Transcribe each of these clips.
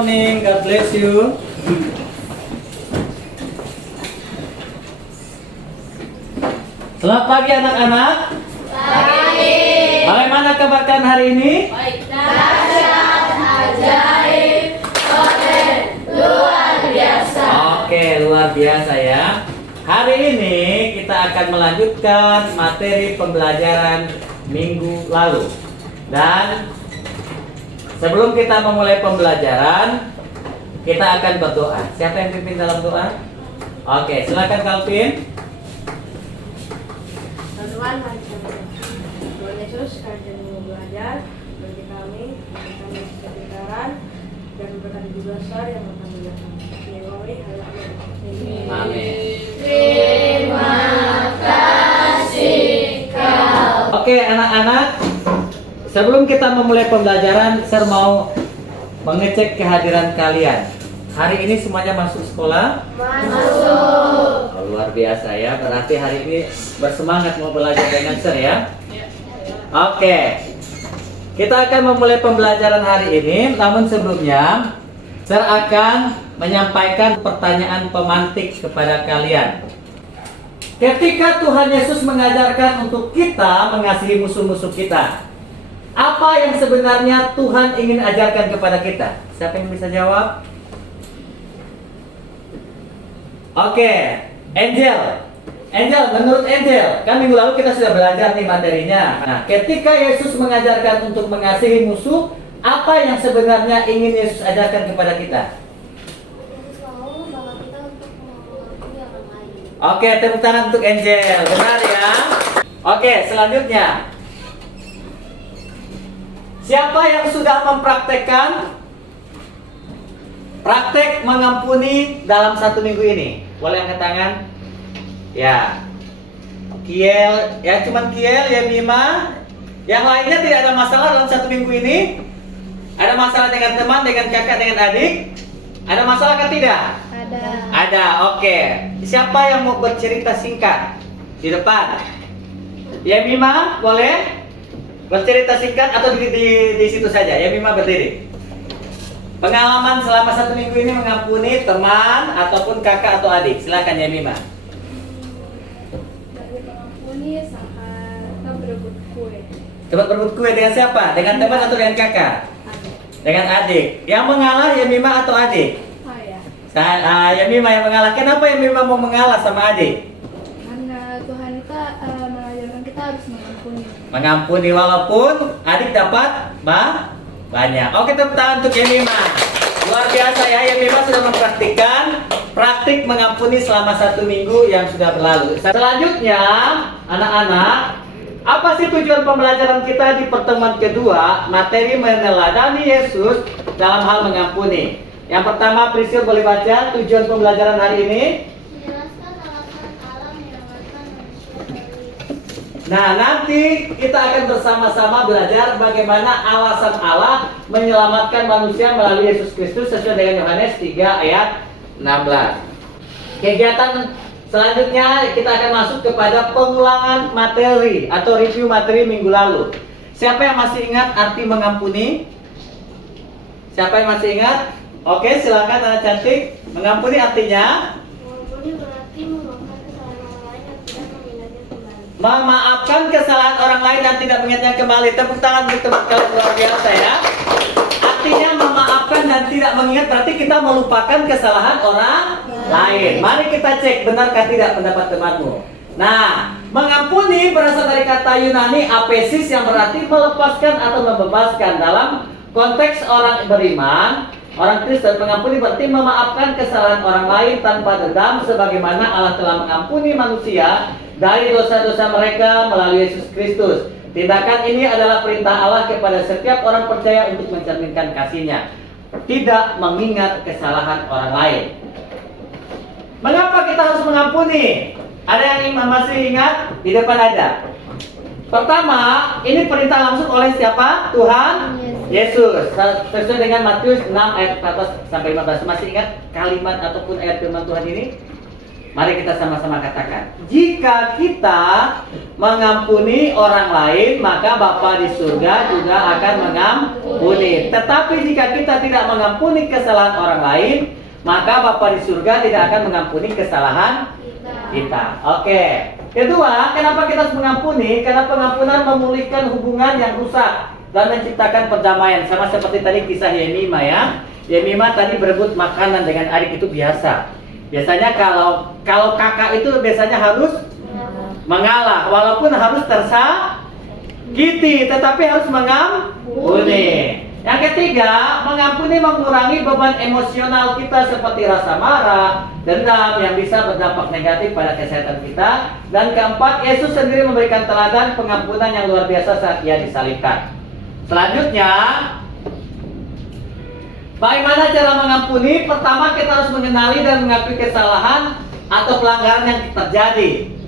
morning. God bless you. Selamat pagi anak-anak. Pagi. Bagaimana kabar kalian hari ini? Dahsyat, ajaib, keren, luar biasa. Oke, luar biasa ya. Hari ini kita akan melanjutkan materi pembelajaran minggu lalu. Dan sebelum kita memulai pembelajaran, kita akan berdoa. Siapa yang pimpin dalam doa? Oke, silakan Calvin. Tuhan, mari kita berdoa. Tuhan Yesus, kami mau belajar bagi kami kebenaran dan berkat juga besar yang akan datang. Amin. Terima kasih kau. Oke, anak-anak. Sebelum kita memulai pembelajaran, saya mau mengecek kehadiran kalian. Hari ini semuanya masuk sekolah? Masuk. Oh, luar biasa ya. Berarti hari ini bersemangat mau belajar dengan Sir ya. Oke. Kita akan memulai pembelajaran hari ini. Namun sebelumnya, Sir akan menyampaikan pertanyaan pemantik kepada kalian. Ketika Tuhan Yesus mengajarkan untuk kita mengasihi musuh-musuh kita, apa yang sebenarnya Tuhan ingin ajarkan kepada kita? Siapa yang bisa jawab? Oke, Angel, menurut Angel, kan minggu lalu kita sudah belajar nih materinya. Nah, ketika Yesus mengajarkan untuk mengasihi musuh, apa yang sebenarnya ingin Yesus ajarkan kepada kita? Oke, tepuk tangan untuk Angel, benar ya? Oke, selanjutnya, siapa yang sudah mempraktekkan praktek mengampuni dalam 1 minggu ini? Boleh angkat tangan? Ya. Kiel, ya cuman Kiel, ya Mima. Yang lainnya tidak ada masalah dalam 1 minggu ini? Ada masalah dengan teman, dengan kakak, dengan adik? Ada masalah kan tidak? Ada, oke. Siapa yang mau bercerita singkat? Di depan. Ya Mima, boleh? Bercerita singkat atau di situ saja? Ya Mima berdiri. Pengalaman selama 1 minggu ini mengampuni teman ataupun kakak atau adik. Silakan ya Mima. Dari mengampuni saat kita berebut kue. Coba berebut kue dengan siapa? Dengan teman atau dengan kakak? Dengan adik. Yang mengalah ya Mima atau adik? Ya Mima yang mengalah. Kenapa ya Mima mau mengalah sama adik? Karena Tuhan kita mengajarkan kita harus mengampuni. Mengampuni walaupun adik dapat banyak. Oke, tepuk tangan untuk Yemima. Luar biasa ya, Yemima sudah mempraktikkan praktik mengampuni selama 1 minggu yang sudah berlalu. Selanjutnya, anak-anak, apa sih tujuan pembelajaran kita di pertemuan kedua, materi meneladani Yesus dalam hal mengampuni? Yang pertama, Priscil boleh baca tujuan pembelajaran hari ini? Menjelaskan alasan Allah menyelamatkan manusia dari. Nah, nanti kita akan bersama-sama belajar bagaimana alasan Allah menyelamatkan manusia melalui Yesus Kristus sesuai dengan Yohanes 3 ayat 16. Kegiatan selanjutnya kita akan masuk kepada pengulangan materi atau review materi minggu lalu. Siapa yang masih ingat arti mengampuni? Siapa yang masih ingat? Oke, silakan anak cantik. Mengampuni artinya? Mengampuni berarti memaafkan kesalahan orang lain dan tidak mengingatnya kembali. Memaafkan kesalahan orang lain dan tidak mengingatnya kembali. Tepuk tangan untuk teman kalian luar biasa ya. Artinya memaafkan dan tidak mengingat berarti kita melupakan kesalahan orang lain. Mari kita cek benarkah tidak pendapat temanmu. Nah, mengampuni berasal dari kata Yunani apesis yang berarti melepaskan atau membebaskan. Dalam konteks orang beriman, orang Kristen, mengampuni berarti memaafkan kesalahan orang lain tanpa dendam sebagaimana Allah telah mengampuni manusia dari dosa-dosa mereka melalui Yesus Kristus. Tindakan ini adalah perintah Allah kepada setiap orang percaya untuk mencerminkan kasih-Nya, tidak mengingat kesalahan orang lain. Mengapa kita harus mengampuni? Ada yang masih ingat? Di depan ada. Pertama, ini perintah langsung oleh siapa? Tuhan Yesus. Sesuai dengan Matius 6 ayat 14 sampai 15. Masih ingat kalimat ataupun ayat firman Tuhan ini? Mari kita sama-sama katakan. Jika kita mengampuni orang lain, maka Bapa di surga juga akan mengampuni. Tetapi jika kita tidak mengampuni kesalahan orang lain, maka Bapa di surga tidak akan mengampuni kesalahan kita. Oke. Kedua, kenapa kita harus mengampuni? Karena pengampunan memulihkan hubungan yang rusak dan menciptakan perdamaian. Sama seperti tadi kisah Yemima ya. Yemima tadi berebut makanan dengan adik itu biasa. Biasanya kalau kakak itu biasanya harus mengalah, walaupun harus tersakiti, tetapi harus mengampuni. Yang ketiga, mengampuni mengurangi beban emosional kita seperti rasa marah, dendam yang bisa berdampak negatif pada kesehatan kita. Dan keempat, Yesus sendiri memberikan teladan pengampunan yang luar biasa saat Ia disalibkan. Selanjutnya, bagaimana cara mengampuni? Pertama, kita harus mengenali dan mengakui kesalahan atau pelanggaran yang terjadi.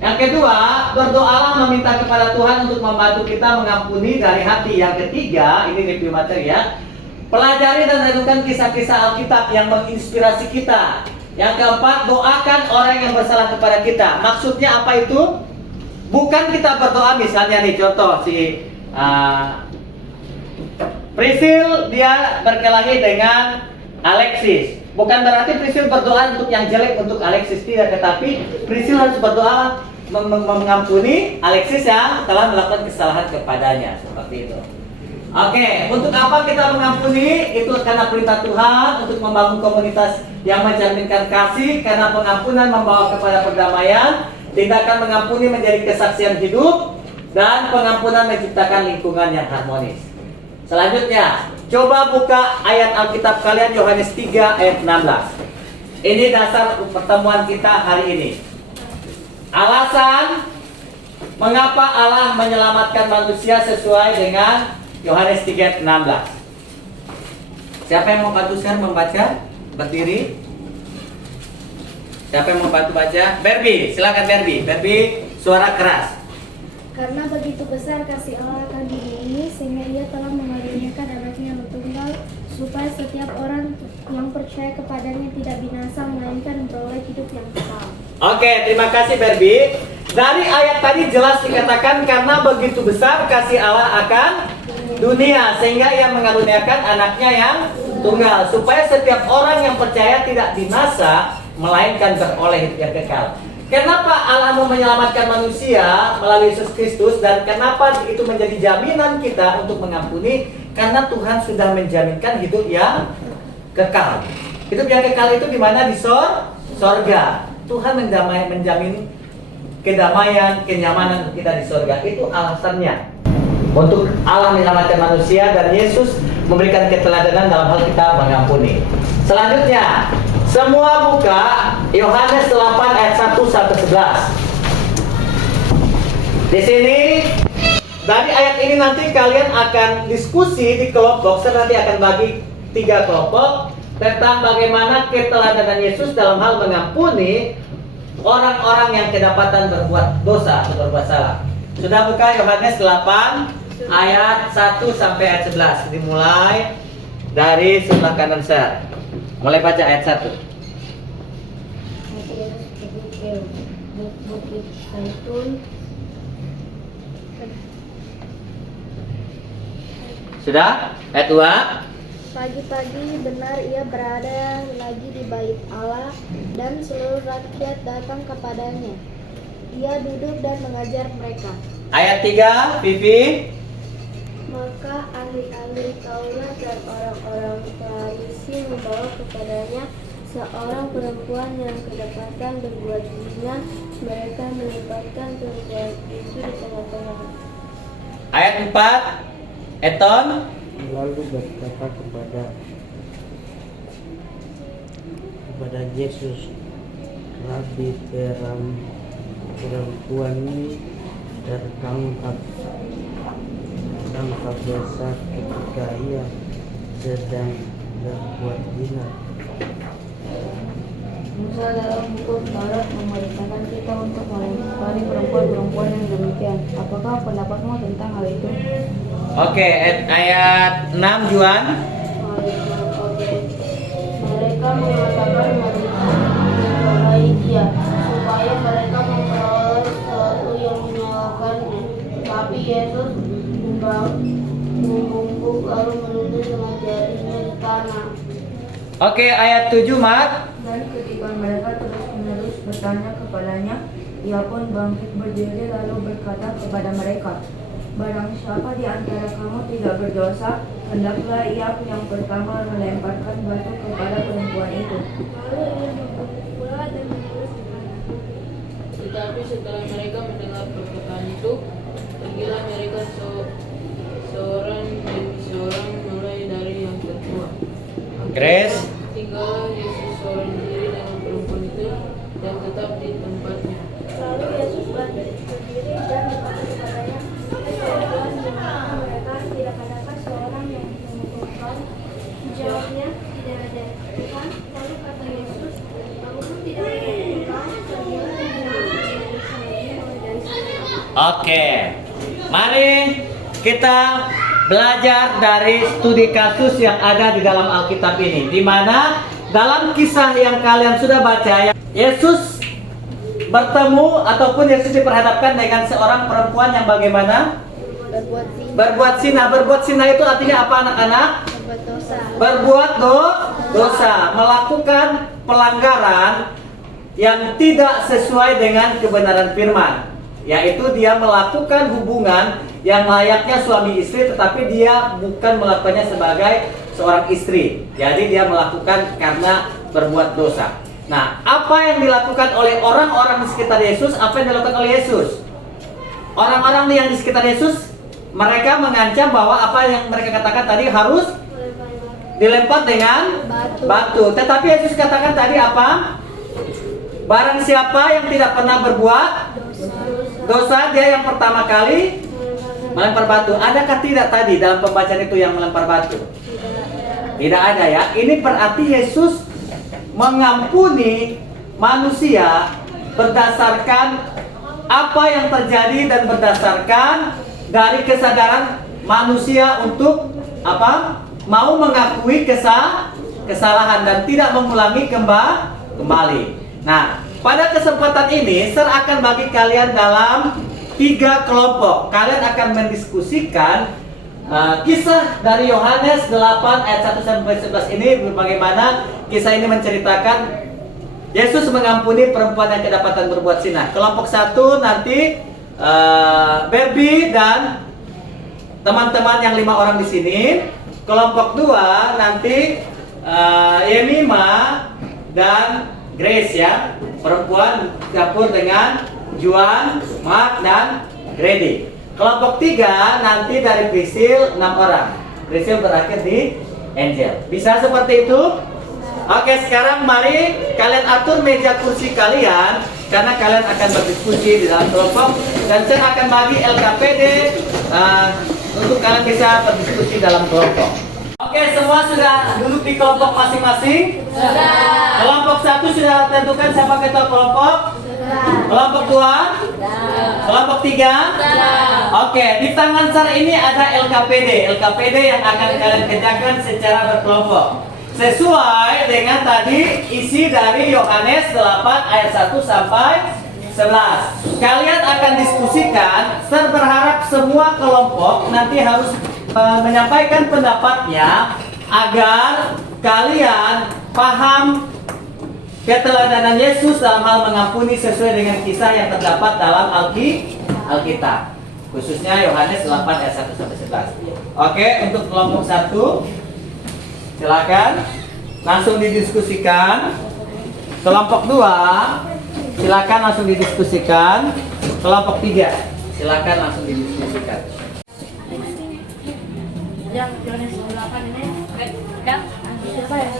Yang kedua, berdoalah meminta kepada Tuhan untuk membantu kita mengampuni dari hati. Yang ketiga, ini review materi ya. Pelajari dan renungkan kisah-kisah Alkitab yang menginspirasi kita. Yang keempat, doakan orang yang bersalah kepada kita. Maksudnya apa itu? Bukan kita berdoa misalnya nih contoh si Prisil dia berkelahi dengan Alexis. Bukan berarti Prisil berdoa untuk yang jelek untuk Alexis, tidak, tetapi Prisil harus berdoa mengampuni Alexis yang telah melakukan kesalahan kepadanya, seperti itu. Oke, untuk apa kita mengampuni? Itu karena perintah Tuhan untuk membangun komunitas yang mencerminkan kasih, karena pengampunan membawa kepada perdamaian, tindakan mengampuni menjadi kesaksian hidup, dan pengampunan menciptakan lingkungan yang harmonis. Selanjutnya, coba buka ayat Alkitab kalian Yohanes 3 ayat 16. Ini dasar pertemuan kita hari ini. Alasan mengapa Allah menyelamatkan manusia sesuai dengan Yohanes 3 ayat 16. Siapa yang mau bantu share membaca? Berdiri. Siapa yang mau bantu baca? Berbi, silakan Berbi. Berbi, suara keras. Karena begitu besar kasih Allah akan dunia ini, sehingga Ia telah mengaruniakan anaknya yang tunggal, supaya setiap orang yang percaya kepadanya tidak binasa, melainkan beroleh hidup yang kekal. Oke, terima kasih Berbi. Dari ayat tadi jelas dikatakan karena begitu besar kasih Allah akan dunia, sehingga Ia mengaruniakan anaknya yang tunggal, supaya setiap orang yang percaya tidak binasa, melainkan beroleh hidup yang kekal. Kenapa Allah mau menyelamatkan manusia melalui Yesus Kristus, dan kenapa itu menjadi jaminan kita untuk mengampuni? Karena Tuhan sudah menjaminkan hidup yang kekal. Hidup yang kekal itu di mana? Di sorga. Tuhan menjamin kedamaian, kenyamanan kita di sorga. Itu alasannya untuk Allah menyelamatkan manusia, dan Yesus memberikan keteladanan dalam hal kita mengampuni. Selanjutnya, semua buka Yohanes 8 ayat 1 sampai 11. Di sini dari ayat ini nanti kalian akan diskusi di kelompok. Saya nanti akan bagi 3 kelompok tentang bagaimana keteladanan Yesus dalam hal mengampuni orang-orang yang kedapatan berbuat dosa atau berbuat salah. Sudah buka Yohanes 8 ayat 1 sampai ayat 11. Dimulai dari sebelah kanan saya. Mulai baca ayat 1. Bukit Zaitun. Sudah? Ayat 2. Pagi-pagi benar Ia berada lagi di bait Allah, dan seluruh rakyat datang kepadanya. Ia duduk dan mengajar mereka. Ayat 3, Vivi. Maka ahli-ahli Taurat dan orang-orang Farisi membawa kepadanya seorang perempuan yang kedapatan berbuat zina. Mereka menempatkan perempuan itu di tengah-tengah. Ayat 4, Eton. Lalu berkata kepada Yesus, Rabi, perempuan ini tertangkap dosa ketika ia sedang berbuat zina. Musa dalam hukum Taurat memerintahkan kita untuk melempari perempuan-perempuan yang demikian. Apakah pendapatmu tentang hal itu? Oke, ayat 6, Juan. Mereka mengatakan menyalahi Dia, supaya mereka memperoleh sesuatu yang menyalahi lama. Oke, ayat 7, Mat. Dan ketika mereka terus-menerus bertanya kepadanya, ia pun bangkit berdiri lalu berkata kepada mereka, barang siapa di antara kamu tidak berdosa, hendaklah ia yang pertama melemparkan batu kepada perempuan itu. Lalu ia membungkuk pula dan menulis di tanah. Tetapi setelah mereka mendengar perkataan itu, pergilah mereka seorang demi seorang mulai dari yang tertua. Grace. Tinggallah Yesus seorang diri dengan perempuan itu dan tetap di tempatnya. Lalu Yesus bangkit berdiri dan berkata kepadanya, "Hai perempuan, di mana mereka? Tidak adakah seorang yang memukul kau?" Jawabnya, "Tidak ada, Tuhan." Lalu kata Yesus, "Aku pun tidak memukul kau. Pergilah dan jangan berdosa lagi mulai dari sekarang." Oke. Mari kita belajar dari studi kasus yang ada di dalam Alkitab ini, di mana dalam kisah yang kalian sudah baca, Yesus bertemu ataupun Yesus diperhadapkan dengan seorang perempuan yang bagaimana? Berbuat zina. Berbuat zina itu artinya apa, anak-anak? Berbuat dosa. Berbuat dosa, melakukan pelanggaran yang tidak sesuai dengan kebenaran firman, yaitu dia melakukan hubungan yang layaknya suami istri, tetapi dia bukan melakukannya sebagai seorang istri. Jadi dia melakukan karena berbuat dosa. Nah, apa yang dilakukan oleh orang-orang di sekitar Yesus? Apa yang dilakukan oleh Yesus? Orang-orang yang di sekitar Yesus, mereka mengancam bahwa apa yang mereka katakan tadi harus dilempar dengan batu. Tetapi Yesus katakan tadi apa? Barang siapa yang tidak pernah berbuat dosa, dia yang pertama kali melempar batu. Adakah tidak tadi dalam pembacaan itu yang melempar batu? Tidak ada ya. Ini berarti Yesus mengampuni manusia berdasarkan apa yang terjadi dan berdasarkan dari kesadaran manusia untuk apa? Mau mengakui kesalahan dan tidak mengulangi kembali. Nah, pada kesempatan ini saya akan bagi kalian dalam 3 kelompok. Kalian akan mendiskusikan kisah dari Yohanes 8 ayat 1 sampai 11 ini, bagaimana kisah ini menceritakan Yesus mengampuni perempuan yang kedapatan berbuat zina. Kelompok 1 nanti Barbie dan teman-teman yang 5 orang di sini. Kelompok 2 nanti Yemima dan Grace ya, perempuan dapur dengan Juan, Mark dan Grady. Kelompok 3 nanti dari Priscil 6 orang. Priscil berakhir di Angel. Bisa seperti itu? Oke, sekarang mari kalian atur meja kursi kalian, karena kalian akan berdiskusi di dalam kelompok, dan saya akan bagi LKPD untuk kalian bisa berdiskusi dalam kelompok. Oke, semua sudah duduk di kelompok masing-masing? Sudah. Kelompok 1 sudah tentukan siapa ketua kelompok? Kelompok 2? Kelompok 3? Oke, di tangan saya ini ada LKPD yang akan kalian kerjakan secara berkelompok sesuai dengan tadi isi dari Yohanes 8 ayat 1 sampai 11. Kalian akan diskusikan. Saya berharap semua kelompok nanti harus menyampaikan pendapatnya agar kalian paham keteladanan Yesus dalam hal mengampuni sesuai dengan kisah yang terdapat dalam Alkitab, khususnya Yohanes 8 ayat 1 sampai 11. Oke, untuk kelompok 1 silakan langsung didiskusikan. Kelompok 2 silakan langsung didiskusikan. Kelompok 3 silakan langsung didiskusikan. Yang Yohanes 8 ini kan Siapa ya?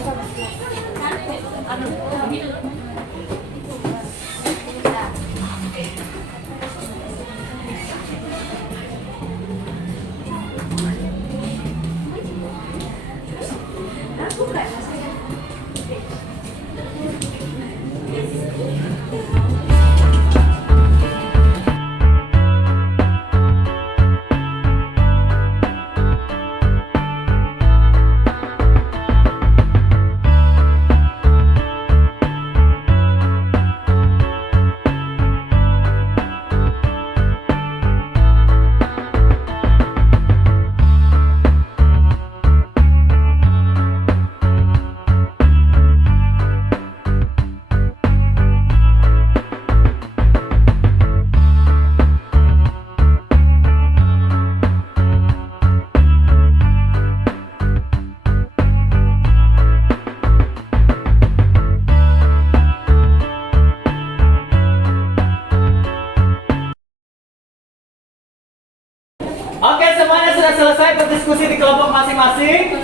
sudah selesai berdiskusi di kelompok masing-masing?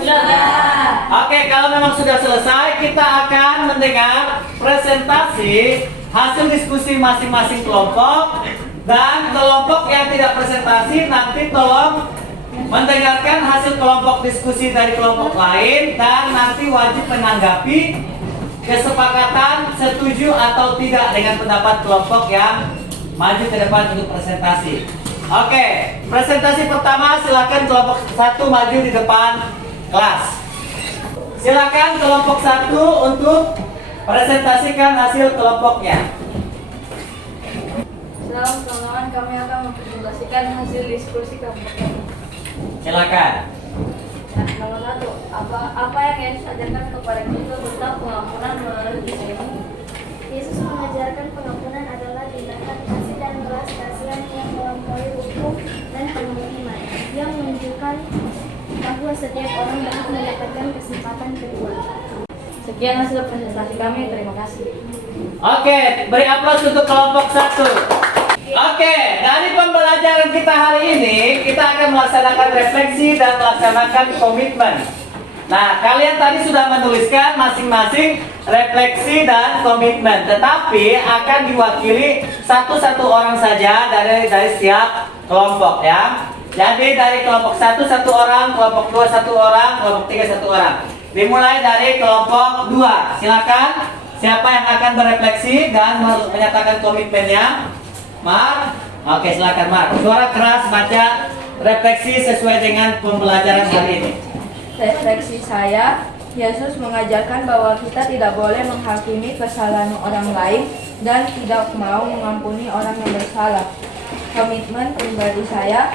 Oke, kalau memang sudah selesai, kita akan mendengar presentasi hasil diskusi masing-masing kelompok. Dan kelompok yang tidak presentasi nanti tolong mendengarkan hasil kelompok diskusi dari kelompok lain dan nanti wajib menanggapi kesepakatan setuju atau tidak dengan pendapat kelompok yang maju ke depan untuk presentasi. Oke, presentasi pertama silakan kelompok 1 maju di depan kelas. Silakan kelompok 1 untuk presentasikan hasil kelompoknya. Dalam pertemuan kami akan mempresentasikan hasil diskusi kelompok kami. Silakan. Nomor 1, apa yang Yesus ajarkan kepada kita tentang pengampunan melalui kisah ini? Yesus mengajarkan pengampunan adalah tindakan kasih dan belas kasihan yang melampaui hukum dan penghakiman, yang menunjukkan bahwa setiap orang dapat mendapatkan kesempatan kedua. Sekian hasil presentasi kami, terima kasih. Oke, beri aplaus untuk kelompok 1. Oke, dari pembelajaran kita hari ini, kita akan melaksanakan refleksi dan melaksanakan komitmen. Nah, kalian tadi sudah menuliskan masing-masing refleksi dan komitmen, tetapi akan diwakili satu-satu orang saja dari setiap kelompok ya. Jadi dari kelompok 1 1 orang, kelompok 2 1 orang, kelompok 3 1 orang. Dimulai dari kelompok 2. Silakan, siapa yang akan berefleksi dan menyatakan komitmennya? Mar, oke silakan Mar. Suara keras, baca refleksi sesuai dengan pembelajaran hari ini. Refleksi saya, Yesus mengajarkan bahwa kita tidak boleh menghakimi kesalahan orang lain dan tidak mau mengampuni orang yang bersalah. Komitmen pribadi saya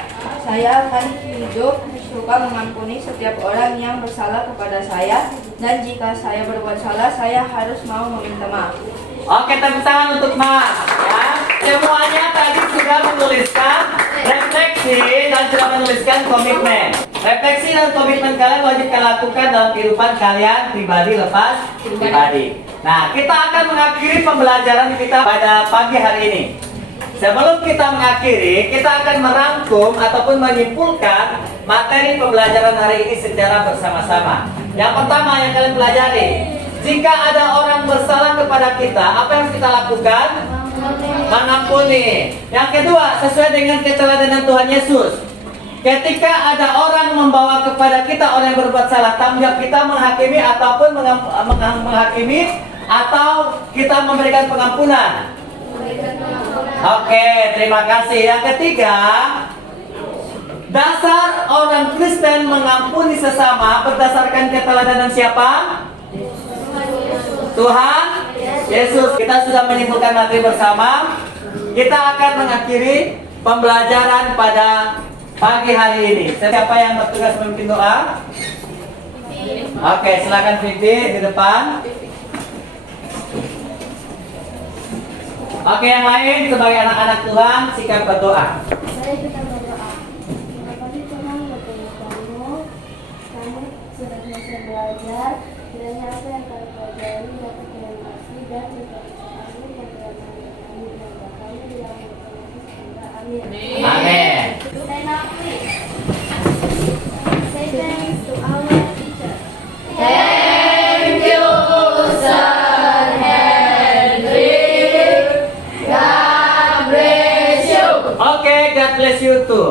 akan hidup suka mengampuni setiap orang yang bersalah kepada saya, dan jika saya berbuat salah, saya harus mau meminta maaf. Oke, tepuk tangan untuk Mar ya. Semuanya tadi sudah menuliskan refleksi dan sudah menuliskan komitmen. Refleksi dan komitmen kalian wajib kalian lakukan dalam kehidupan kalian pribadi lepas pribadi. Nah, kita akan mengakhiri pembelajaran kita pada pagi hari ini. Sebelum kita mengakhiri, kita akan merangkum ataupun menyimpulkan materi pembelajaran hari ini secara bersama-sama. Yang pertama yang kalian pelajari, jika ada orang bersalah kepada kita, apa yang harus kita lakukan? Mengampuni. Yang kedua, sesuai dengan keteladanan Tuhan Yesus. Ketika ada orang membawa kepada kita orang yang berbuat salah, tanggung jawab kita menghakimi ataupun menghakimi atau kita memberikan pengampunan. Oke, terima kasih. Yang ketiga, dasar orang Kristen mengampuni sesama berdasarkan keteladanan siapa? Tuhan Yesus. Kita sudah menyimpulkan materi bersama. Kita akan mengakhiri pembelajaran pada pagi hari ini. Siapa yang bertugas memimpin doa? Oke, silakan Vivi di depan. Oke, yang lain sebagai anak-anak Tuhan sikap berdoa. Mari kita berdoa. Terima kasih Tuhan bertemu kamu. Kami sudah selesai belajar. Kiranya apa yang kami pelajari dapat mengasih dan kami yang telah kami dan kami di dalam Amin. Amin. Stand up, please. Say thanks to our teacher. Thank you, Sir Henry. God bless you. Oke, God bless you too.